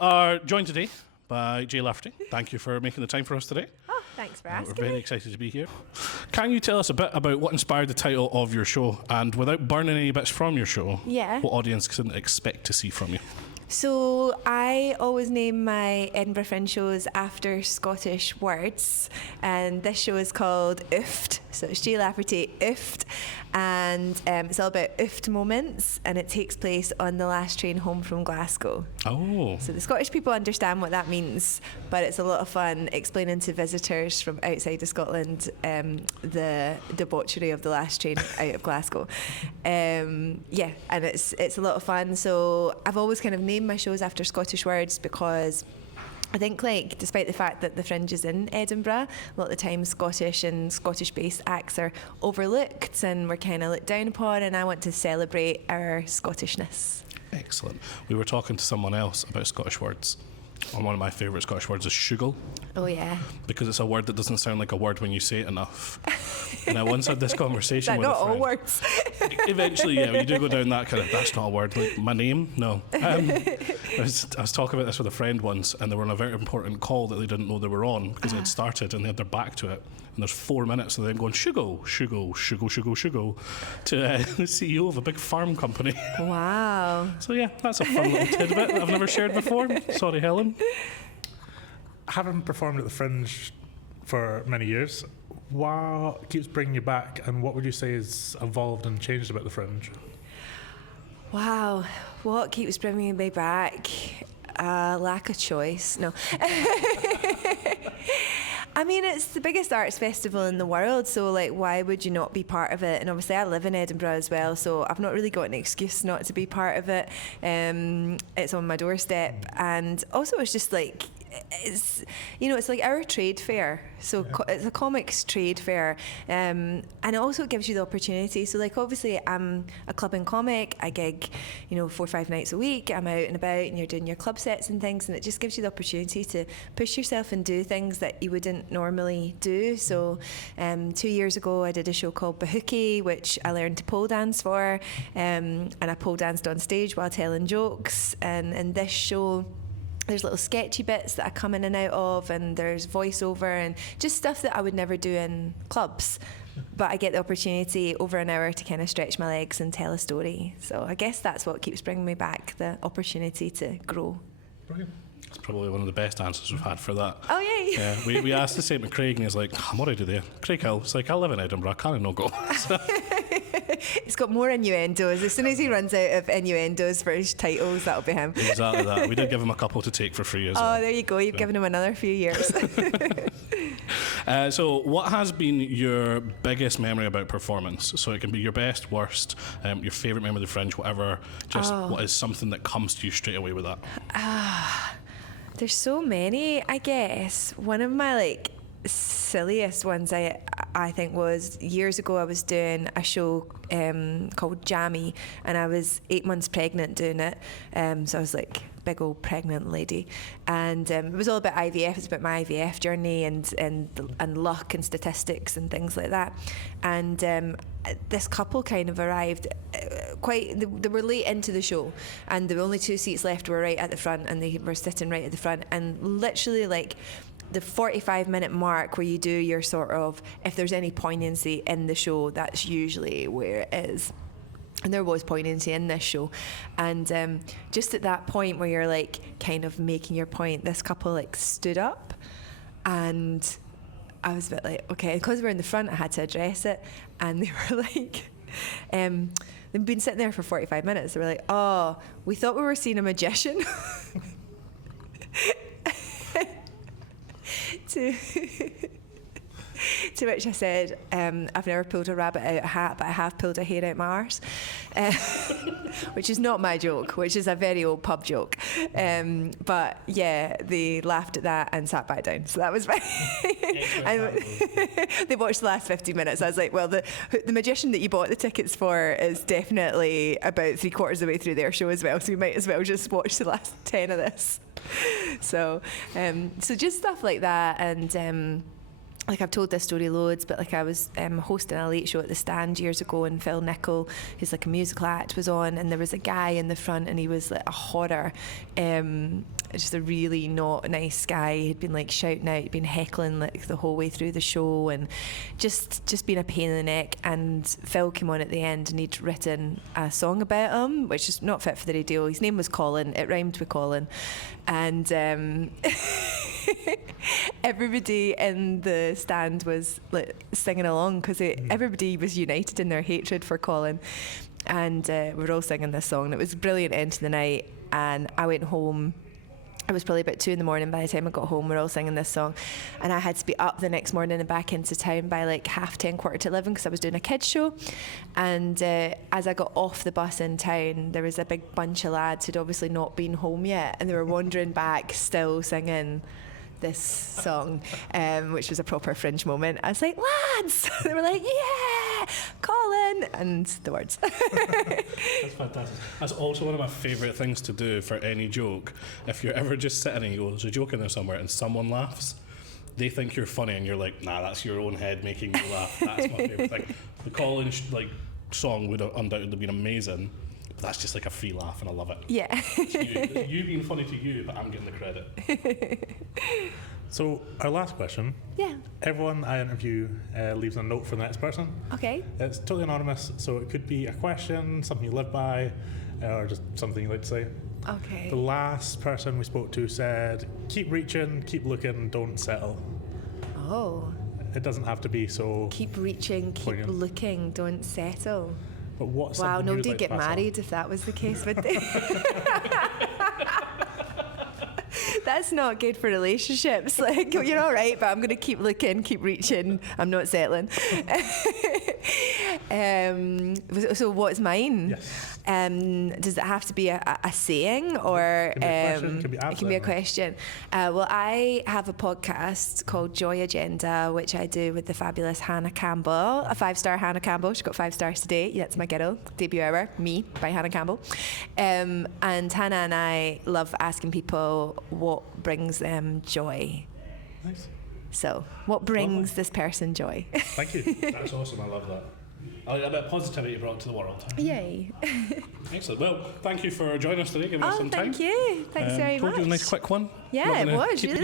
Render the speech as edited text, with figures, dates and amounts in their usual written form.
We are joined today by Jay Lafferty. Thank you for making the time for us today. Oh, thanks for asking. We're very excited to be here. Can you tell us a bit about what inspired the title of your show, and without burning any bits from your show, what audience can expect to see from you? So I always name my Edinburgh Fringe shows after Scottish words, and this show is called Ooft. So it's Jay Lafferty Ooft, and it's all about Ooft moments, and it takes place on the last train home from Glasgow. Oh. So the Scottish people understand what that means, but it's a lot of fun explaining to visitors from outside of Scotland the debauchery of the last train out of Glasgow. And it's a lot of fun. So I've always kind of named my shows after Scottish words because I think, like, despite the fact that the Fringe is in Edinburgh, a lot of the time Scottish and Scottish-based acts are overlooked and we're kind of looked down upon, and I want to celebrate our Scottishness. Excellent. We were talking to someone else about Scottish words, and one of my favourite Scottish words is shugle. Oh, yeah. Because it's a word that doesn't sound like a word when you say it enough. And I once had this conversation with a friend. Not all words. Eventually, yeah, you do go down that kind of, that's not a word, like my name, no. I was talking about this with a friend once, and they were on a very important call that they didn't know they were on because it had started and they had their back to it. And there's 4 minutes of them going, shugo, shugo, shugo, shugo, shugo, to the CEO of a big farm company. Wow. So yeah, that's a fun little tidbit that I've never shared before. Sorry, Helen. Having performed at the Fringe for many years, what keeps bringing you back, and what would you say has evolved and changed about the Fringe? Wow, what keeps bringing me back? Lack of choice. No. I mean, it's the biggest arts festival in the world, so like, why would you not be part of it? And obviously I live in Edinburgh as well, so I've not really got an excuse not to be part of it. It's on my doorstep, and also it's just like, it's, you know, it's like our trade fair, so it's a comics trade fair, and it also gives you the opportunity. So like, obviously I'm a club and comic, I gig, 4 or 5 nights a week, I'm out and about and you're doing your club sets and things, and it just gives you the opportunity to push yourself and do things that you wouldn't normally do. So 2 years ago I did a show called Bahookie, which I learned to pole dance for, and I pole danced on stage while telling jokes, and in this show there's little sketchy bits that I come in and out of, and there's voiceover and just stuff that I would never do in clubs, but I get the opportunity over an hour to kind of stretch my legs and tell a story. So I guess that's what keeps bringing me back, the opportunity to grow. Brilliant. It's probably one of the best answers we've had for that. Oh, yeah. Yeah, we asked the same to Craig, and he's like, I'm already there. Craig Hill, it's like, I live in Edinburgh, I can't not go. It's got more innuendos. As soon as he runs out of innuendos for his titles, that'll be him. Exactly that. We did give him a couple to take for free as well. Oh, there you go. You've given him another few years. So what has been your biggest memory about performance? So it can be your best, worst, your favourite memory of the Fringe, whatever. Just what is something that comes to you straight away with that? There's so many, I guess. One of my silliest ones I think was years ago. I was doing a show called Jammy, and I was 8 months pregnant doing it, so I was like big old pregnant lady, and it was all about IVF. It's about my IVF journey and luck and statistics and things like that. And this couple kind of arrived they were late into the show, and the only 2 seats left were right at the front, and they were sitting right at the front, and literally like the 45-minute mark where you do your sort of, if there's any poignancy in the show, that's usually where it is. And there was poignancy in this show, and just at that point where you're like kind of making your point, this couple like stood up, and I was a bit like, okay, because we're in the front I had to address it, and they were like, they've been sitting there for 45 minutes, they were like, oh, we thought we were seeing a magician. To which I said, I've never pulled a rabbit out of a hat, but I have pulled a hair out my arse, which is not my joke, which is a very old pub joke. But yeah, they laughed at that and sat back down. So that was fine. They watched the last 50 minutes. I was like, well, the magician that you bought the tickets for is definitely about 3/4 of the way through their show as well, so you might as well just watch the last 10 of this. So just stuff like that, and like I've told this story loads, but like I was hosting a late show at the Stand years ago, and Phil Nichol, who's like a musical act, was on, and there was a guy in the front, and he was like a horror, just a really not nice guy. He'd been like shouting out, he'd been heckling like the whole way through the show, and just being a pain in the neck. And Phil came on at the end, and he'd written a song about him, which is not fit for the radio. His name was Colin. It rhymed with Colin, and everybody in the Stand was like singing along because everybody was united in their hatred for Colin, and we were all singing this song, and it was a brilliant end to the night. And I went home. It was probably about 2 a.m. by the time I got home. We're all singing this song, and I had to be up the next morning and back into town by like 10:30, 11:15, because I was doing a kids show. And as I got off the bus in town, there was a big bunch of lads who'd obviously not been home yet, and they were wandering back still singing this song, which was a proper Fringe moment. I was like, lads! They were like, yeah, Colin, and the words. That's fantastic. That's also one of my favourite things to do for any joke. If you're ever just sitting and you go, there's a joke in there somewhere, and someone laughs, they think you're funny, and you're like, nah, that's your own head making me laugh. That's my favourite thing. The Colin song would have undoubtedly been amazing. That's just like a free laugh, and I love it. Yeah. It's you being funny to you, but I'm getting the credit. So our last question. Yeah. Everyone I interview leaves a note for the next person. Okay. It's totally anonymous, so it could be a question, something you live by, or just something you like to say. Okay. The last person we spoke to said, keep reaching, keep looking, don't settle. Oh. It doesn't have to be so... Keep reaching, keep poignant. Looking, don't settle. But what's Wow, something nobody you'd like get to pass on? married if that was the case, would they? That's not good for relationships. Like, you're all right, but I'm going to keep looking, keep reaching. I'm not settling. So what's mine? Yes. Does it have to be a saying, or It can be a question, it can be a question? Well, I have a podcast called Joy Agenda, which I do with the fabulous Hannah Campbell, a 5-star Hannah Campbell. She got 5 stars today. Yeah, that's my girl. Debut ever, Me by Hannah Campbell. And Hannah and I love asking people what brings them joy. Nice. So, what brings this person joy? Thank you. That's awesome. I love that. I like a bit of positivity brought to the world. Yay. Excellent. Well, thank you for joining us today, giving us some time. Thank you. Thanks very Told much. you it was a nice quick one. Yeah, Not it gonna was, keep really.